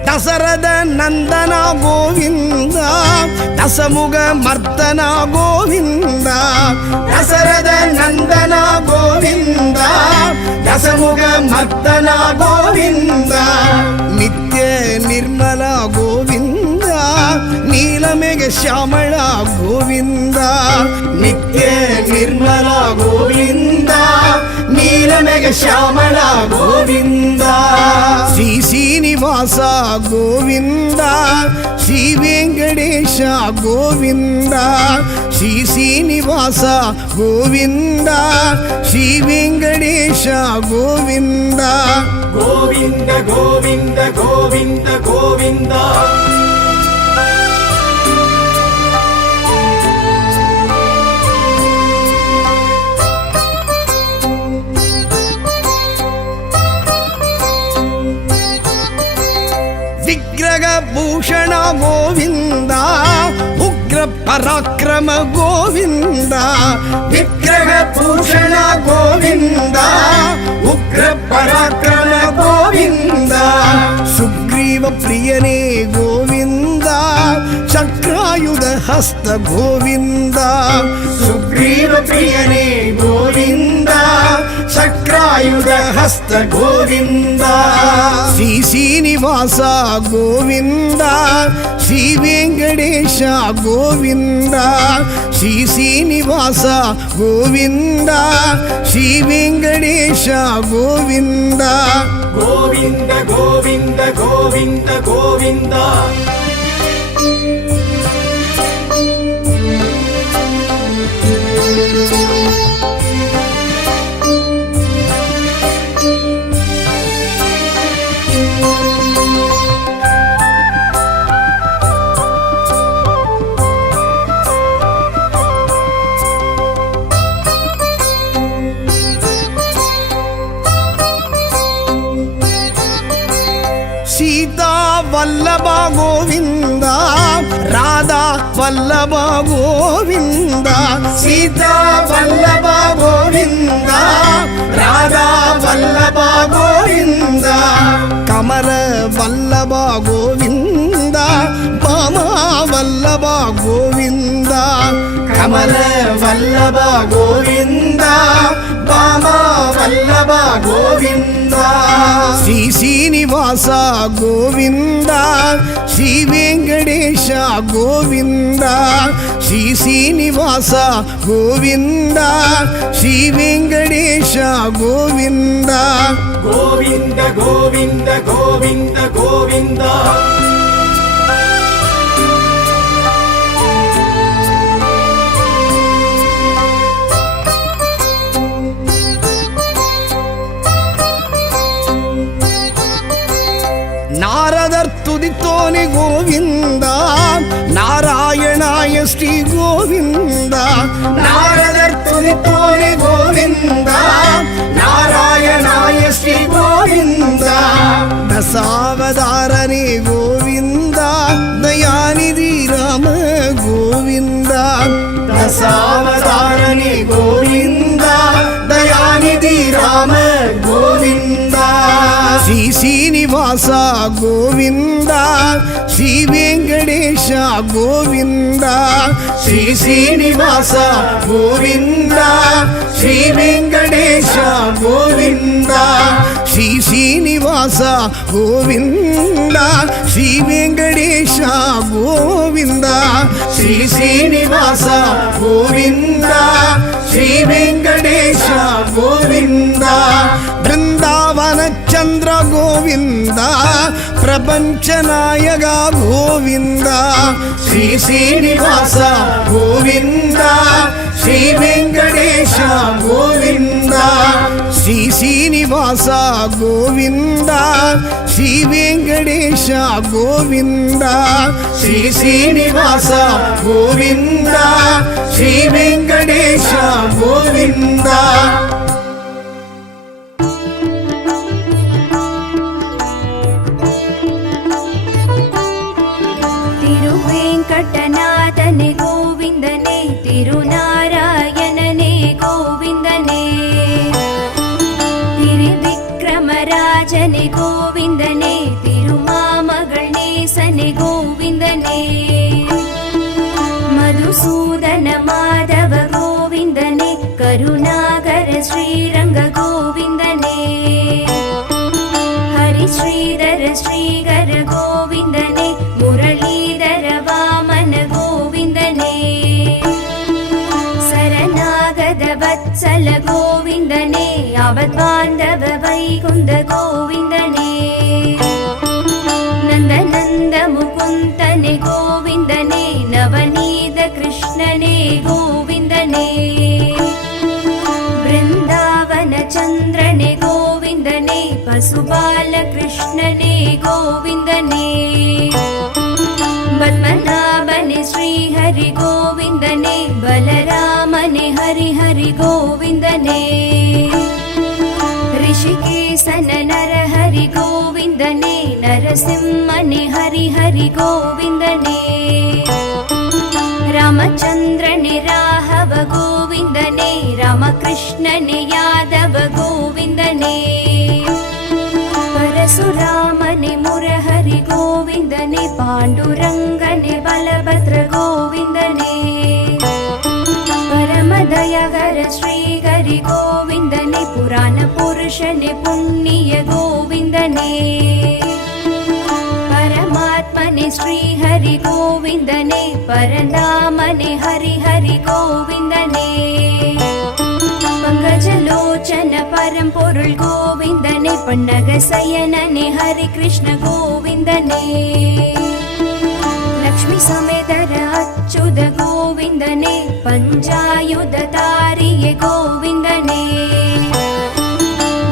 தசரத நந்தனா கோவிந்தா தசமுக மர்த்தனா கோவிந்தா தசரத நந்தனா கோவிந்தா தசமுக மர்த்தனா கோவிந்தா நித்ய நிர்மலா கோவிந்தா நீலமேக ஷியாமளா கோவிந்தா நித்ய நிர்மலா கோவிந்தா நீலமேக ஷியாமளா கோவிந்தா ஸ்ரீ சீனிவாச கோவிந்தா ஸ்ரீ வெங்கடேஷ கோவிந்தா ஸ்ரீ சீனிவாச கோவிந்தா ஸ்ரீ வெங்கடேஷ கோவிந்தா கோவிந்த கோவிந்த கோவிந்த கோவிந்தா விக்கிரக பூஷண கோவிந்தா உக்ர பராக்கிரம கோவிந்தா விக்கிரக பூஷண கோவிந்தா உக்ர பராக்கிரம கோவிந்தா சுக்ரீவ பிரியனே கோவிந்தா சக்ராயுத ஹஸ்த கோவிந்தா சுக்ரீவ பிரியனே கோவிந்தா சக்ராயுத ஹஸ்த கோவிந்தா ஸ்ரீ சீனிவாச கோவிந்தா ஸ்ரீ வெங்கடேஷ கோவிந்தா ஸ்ரீ சீனிவாச கோவிந்தா ஸ்ரீ வெங்கடேஷ கோவிந்தா கோவிந்த கோவிந்த கோவிந்த கோவிந்தா சீதா வல்லபா கோவிந்தா ராதா வல்லபா கோவிந்தா சீதா வல்லபா கோவிந்தா ராதா வல்லபா கோவிந்தா கமல வல்லபா கோவிந்தா பாமா வல்லபா கோவிந்தா கமல வல்லபா கோவிந்தா பாமா வல்லபா கோவிந்தா ஸ்ரீ சீனிவாச கோவிந்தா ஸ்ரீ வெங்கடேஷ கோவிந்தா ஸ்ரீ சீனிவாச கோவிந்தா ஸ்ரீ வெங்கடேஷ கோவிந்தா கோவிந்த கோவிந்த கோவிந்த கோவிந்தா ஸ்ரீ கோவிந்தா நாரதர் துதித்தோனே கோவிந்தா நாராயணாய ஸ்ரீ கோவிந்தா தசாவதாரனே கோவிந்தா தயாநிதி ராம கோவிந்தா தசாவதாரனே கோவிந்தா தயாநிதி ராம கோவிந்தா ஸ்ரீ சீனிவாசா கோவிந்தா ஸ்ரீ வெங்கடேஷ கோவிந்தா ஸ்ரீ சீனிவாசா கோவிந்தா ஸ்ரீ வெங்கடேஷ கோவிந்தா ஸ்ரீ சீனிவாசா கோவிந்தா ஸ்ரீ வெங்கடேஷ கோவிந்தா ஸ்ரீ சீனிவாசா கோவிந்தா ஸ்ரீ வெங்கடேஷ கோவிந்தா பிருந்தாவன சந்திர கோவிந்தா பிரபஞ்ச நாயக கோவிந்தா ஸ்ரீ சீனிவாசா கோவிந்தா ஸ்ரீ வெங்கடேஷ கோவிந்தா ஸ்ரீ சீனிவாசா கோவிந்தா ஸ்ரீ வெங்கடேஷ கோவிந்தா ஸ்ரீ சீனிவாசா கோவிந்தா ஸ்ரீ வெங்கடேஷ கோவிந்தா திருவேங்கடநாதனே கோவிந்தனே திருநாராயணனே கோவிந்தனே திருவிக்ரமராஜனே கோவிந்தனே திருமாமகள் நேசனே கோவிந்தனே மதுசூதன மாதவ கோவிந்தனே கருணாகர ஸ்ரீரங்க கோவிந்தனே ஹரி ஸ்ரீதர ஸ்ரீகர கோவிந்தனே முரளீதர வாமன கோவிந்தனே சரணாகத வத்சல கோவிந்தனே அவத்பாந்தவ வைகுந்த கோவிந்தனே நந்த நந்த முகுந்தனே கோவிந்தனே நவநீத கிருஷ்ணனே கோவிந்தனே பிருந்தாவன சந்திரனே கோவிந்தனே பசுபால கிருஷ்ணனே கோவிந்தனே பத்மநாபனே ஸ்ரீஹரி கோவிந்தனே பலராமனே ஹரி ஹரி கோவிந்தனே ரிஷிகேசன நரஹரி கோவிந்தனே நரசிம்மனே ஹரி ஹரி கோவிந்தனே ராமச்சந்திரனே ராഘவ கோவிந்தனே ராமகிருஷ்ணனே யாதவ கோவிந்தனே பரசுராமனே முரஹரி கோவிந்தனே பாண்டுரங்கனே பலபத்ர கோவிந்தனே பரமதயகர ஸ்ரீஹரி கோவிந்தனே புராண புருஷனே புண்ணிய கோவிந்தனே பரமாத்மனே ஸ்ரீஹரி கோவிந்தனே பரந்தாமனே ஹரி ஹரி கோவிந்தனே பங்கஜலோச்சன பரம்பொருள் கோவிந்தனே பன்னக சயனனே ஹரி கிருஷ்ண கோவிந்தனே லக்ஷ்மி சமேதர அச்சுத கோவிந்தனே பஞ்சாயுத தாரிய கோவிந்தனே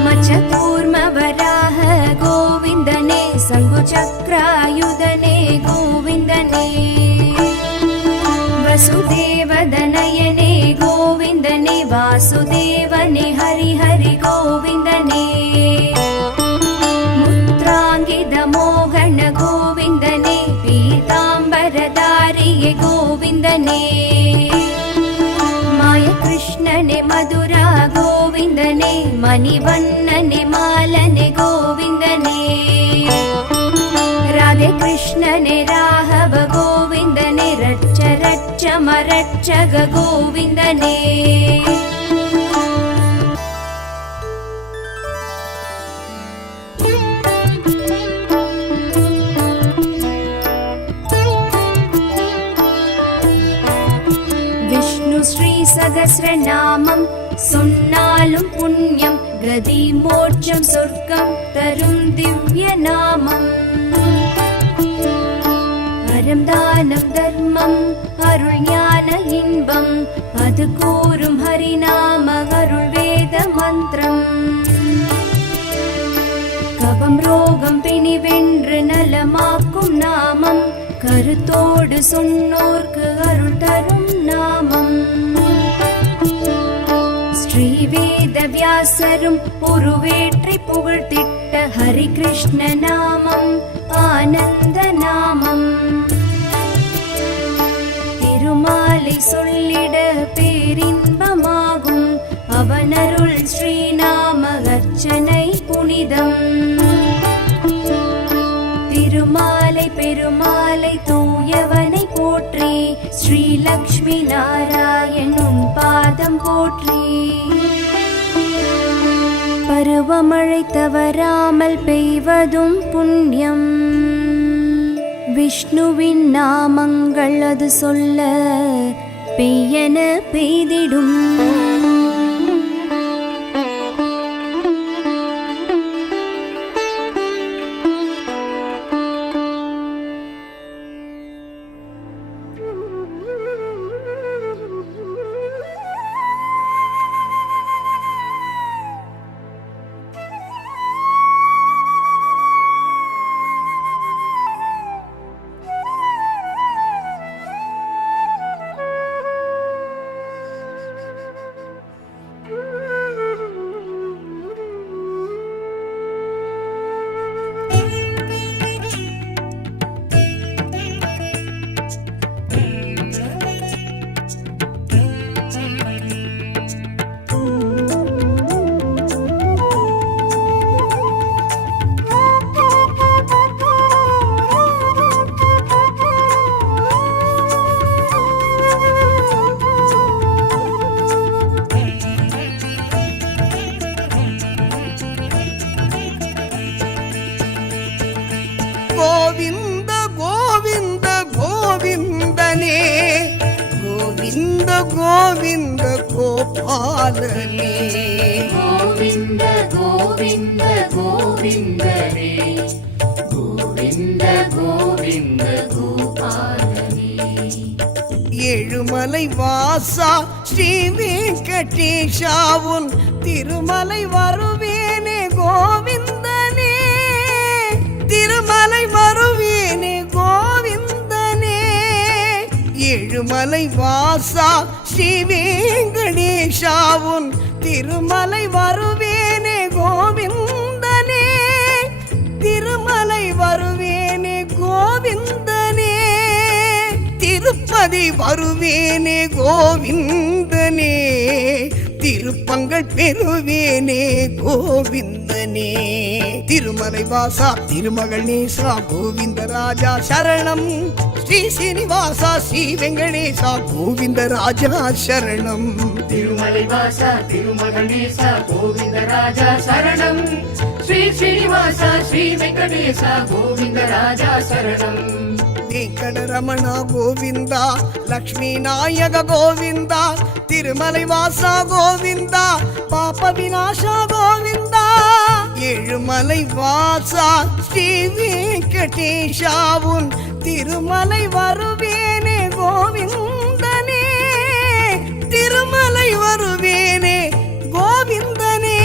மச்சகூர்ம வராஹ கோவிந்தனே சங்கு சக்ராயுதனே கோவிந்தனே வசுதேவதனயனே கோவிந்தனே வாசுதேவனே ஹரி ஹரி கோவிந்தனே முத்ராங்கித மோகன கோவிந்தனே பீதாம்பரதாரிய கோவிந்தனே மாய கிருஷ்ணனே மதுரா கோவிந்தனே மணிவண்ணனே மாலனே கோவிந்தனே ராதே கிருஷ்ணனே ராഘவ கோவிந்தனே ரட்ச ரட்ச மரட்சக கோவிந்தனே விஷ்ணு ஸ்ரீ சகஸ்ரநாமம் சொன்னாலும் புண்ணியம் கதி மோட்சம் சொர்க்கம் தரும் திவ்ய நாமம் அறம் தானம் தர்மம் அருள் ஞான இன்பம் அது கூறும் ஹரிநாம அருள் வேத மந்திரம் கபம் ரோகம் பிணி வென்று நலமாக்கும் நாமம் கருத்தோடு சொன்னோர்க்கு அருள் தரும் நாமம். ஸ்ரீவேத வியாசரும் உருவேற்றி புகழ்த்திட்ட ஹரி கிருஷ்ண நாமம் ஆனந்த நாமம். திருமாலை சொல்லிட பேரின்பமாகும் அவனருள் ஸ்ரீநாம அர்ச்சனை புனிதம். திருமாலை பெருமாலை தூயவனை போற்றி ஸ்ரீ லக்ஷ்மி நாராயணன் பாதம் போற்றி. பருவமழை தவறாமல் பெய்வதும் புண்ணியம். விஷ்ணுவின் நாமங்கள் அது சொல்ல பெய்யென பெய்திடும். கோவிந்த கோவிந்த கோவிந்தனே கோவிந்த கோவிந்த கோபாலனே. கோவிந்த கோவிந்த கோவிந்தனே கோவிந்த கோவிந்த கோபாலனே. ஏழுமலை வாசா ஸ்ரீ வெங்கடேஷாவுன் திருமலை வருவேனே கோவிந்தனே. திருமலை வருவேனே கோவிந்தனே. ஏழுமலை வாசா ஸ்ரீ வெங்கடேஷாவுன் திருமலை வருவேனே கோவிந்தனே. திருமலை வருவேனே கோவிந்தனே. திருப்பதி வருவேனே கோவிந்தனே. திருப்பங்கள் பெறுவேனே கோவிந்தனே. திருமலை வாசா திருமகள் நேசா கோவிந்த ராஜா சரணம். ஸ்ரீ ஸ்ரீனிவாசா ஸ்ரீ வெங்கடேசா கோவிந்த ராஜா சரணம். திருமலை வாசா திருமகணேசா கோவிந்த ராஜா சரணம். ஸ்ரீ ஸ்ரீனிவாசா ஸ்ரீ வெங்கடேசா கோவிந்த ராஜா சரணம். வெங்கடரமணா கோவிந்தா லக்ஷ்மி நாயக கோவிந்தா. திருமலை வாசா கோவிந்தா பாப விநாசா கோவிந்தா. ஏழுமலை வாசா ஸ்ரீ வெங்கடேஷாவுன் திருமலை வருவேனே கோவிந்தனே. திருமலை வருவேனே கோவிந்தனே.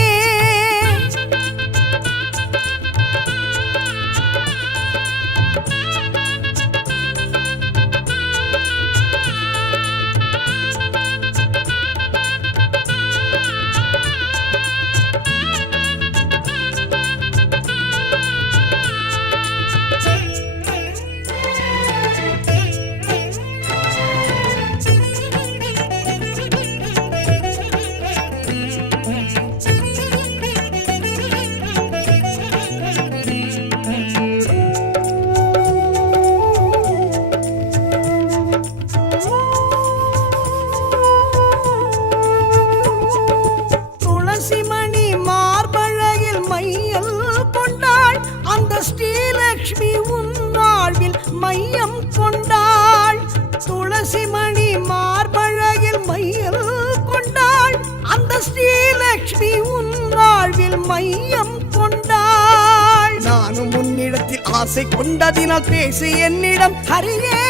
ஸ்ரீலக்ஷ்மி உன் வாழ்வில் மையம் கொண்டாள். துளசி மணி மார்பழகில் மையல் கொண்டாள். அந்த ஸ்ரீலக்ஷ்மி உன் வாழ்வில் மையம் கொண்டாள். நானும் உன்னிடத்தில் ஆசை கொண்டதினால் பேசி என்னிடம் ஹரியே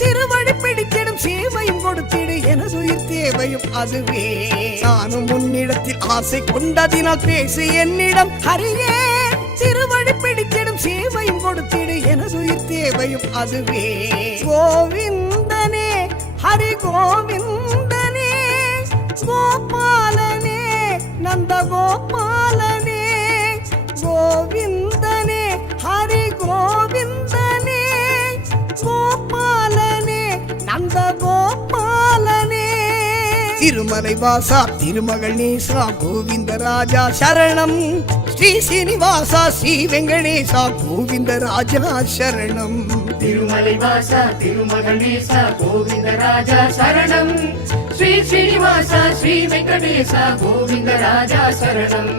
திருவடி பிடித்திடும் சேவையும் கொடுத்திடு எனது உயிர் தேவையும் அதுவே. நானும் உன்னிடத்தில் ஆசை கொண்டதினால் பேசி என்னிடம் ஹரியே திருவடி பிடித்திடும் சேவையும் கொடுத்திடு எனது உயிர் தேவையும் அதுவே. கோவிந்தனே ஹரி கோவிந்தனே கோபாலனே நந்த கோபாலனே கோவிந்தனே ஹரி கோவிந்தனே கோபாலனே நந்த கோபாலனே திருமலை வாசா திருமகள் நேசா கோவிந்த ராஜா சரணம் ஸ்ரீ சீனிவாசா ஸ்ரீ வெங்கடேசா கோவிந்த ராஜா சரணம் திருமலை வாசா திருமகணேசா கோவிந்த ராஜா சரணம் ஸ்ரீ ஸ்ரீனிவாசா ஸ்ரீ வெங்கடேசா கோவிந்த ராஜா சரணம்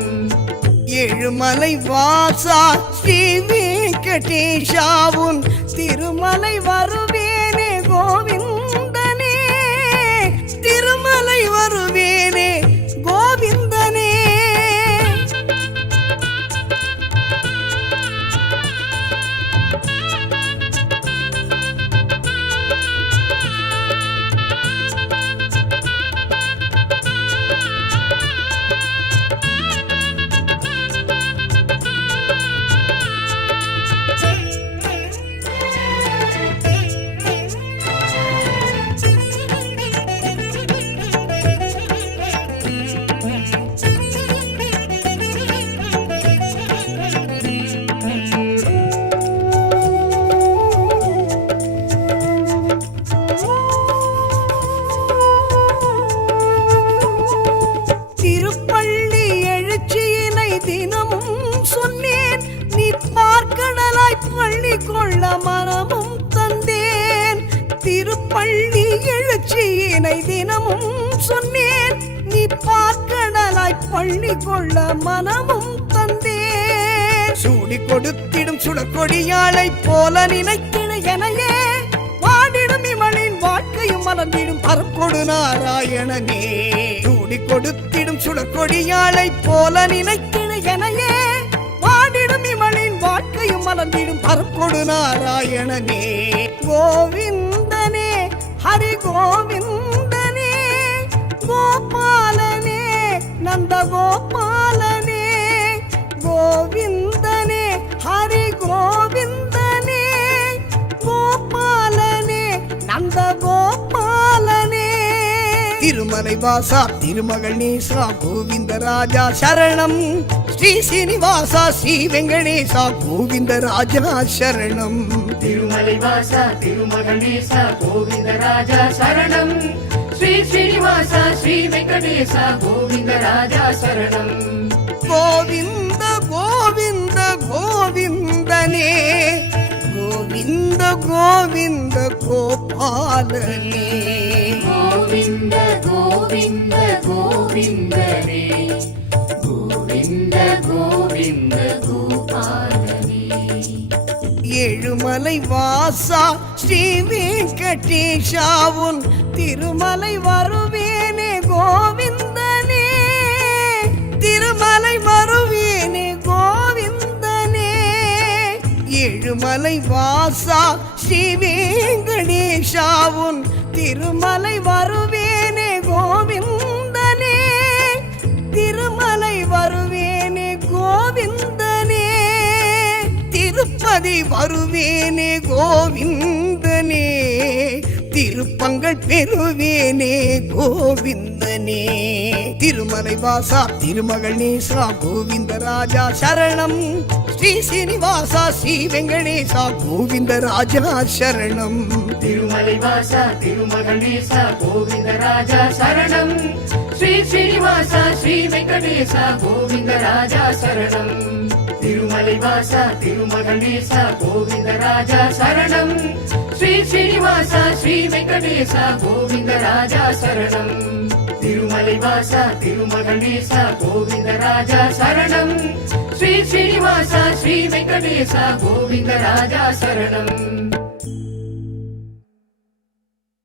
ஏழுமலை வாசா ஸ்ரீ வெங்கடேஷாவுன் திருமலை வருவேனே கோவிந்தனே திருமலை வருவேனே கோவிந்தனே திருப்பள்ளி எழுச்சியினை தினமும் சொன்னேன் நீ பார்க்கடலாய் பள்ளி கொள்ள மனமும் தந்தேன் திருப்பள்ளி எழுச்சியினை தினமும் சொன்னேன் நீ பார்க்கடலாய் பள்ளி கொள்ள மனமும் தந்தேன் சூடி கொடுத்திடும் சுடக்கொடியாளை போல நினைத்திட எனையே வாடிடும் இவளின் வாழ்க்கையும் மலர்ந்திடும் பரப்பொடு நாராயணனே சூடி கொடுத்திடும் சுடக்கொடியாளை போல நினைத்திட எனையே வாடிடும் இவளின் வாழ்க்கையும் மலர்ந்திடும் பரப்பொடு நாராயணனே கோவிந்தனே ஹரி கோவிந்தனே கோபாலனே நந்த கோபாலனே கோவிந்தனே ஹரி கோவிந்தனே கோபாலனே நந்த கோபாலனே திருமலை வாசா திருமகள் நேசா கோவிந்த ராஜா சரணம் ஸ்ரீ சீனிவாசா ஸ்ரீ வெங்கடேசா கோவிந்த ராஜா சரணம் திருமலை வாசா திருமகணேசா கோவிந்த ராஜா சரணம் ஸ்ரீ ஸ்ரீனிவாசா ஸ்ரீ வெங்கடேசா கோவிந்த ராஜா சரணம் கோவிந்த கோவிந்த கோவிந்தனே கோவிந்த கோவிந்த கோபாலனே கோவிந்த கோவிந்த கோவிந்தனே கோவிந்த கோவிந்த கோபாலனே ஏழுமலை வாசா ஸ்ரீ வெங்கடேஷாவுன் திருமலை வருவேனே கோவிந்தனே திருமலை வருவேனே கோவிந்தனே ஏழுமலை வாசா ஸ்ரீ வெங்கடேஷாவுன் திருமலை வருவேனே கோவிந்தனே திருமலை வருவேனே கோவிந்தனே திருப்பதி வருவேனே கோவிந்தனே திருப்பங்கள் பெறுவேனே கோவிந்தனே திருமலை வாசா திருமகள் நேசா கோவிந்த ராஜா சரணம் ஸ்ரீ சீனிவாசா ஸ்ரீ வெங்கடேசா கோவிந்த ராஜா சரணம் திருமலை வாசா திருமகணேசா கோவிந்த ராஜா சரணம் ஸ்ரீ ஸ்ரீனிவாசா ஸ்ரீ வெங்கடேசா கோவிந்த ராஜா சரணம் திருமலை வாசா திருமகணேசா கோவிந்த ராஜா சரணம் ஸ்ரீ ஸ்ரீனிவாசா ஸ்ரீ வெங்கடேசா கோவிந்த ராஜா சரணம் திருமலை வாசா திருமகணேசா கோவிந்த ராஜா சரணம் ஸ்ரீ ஸ்ரீனிவாசா ஸ்ரீ வெங்கடேசா கோவிந்த ராஜா சரணம்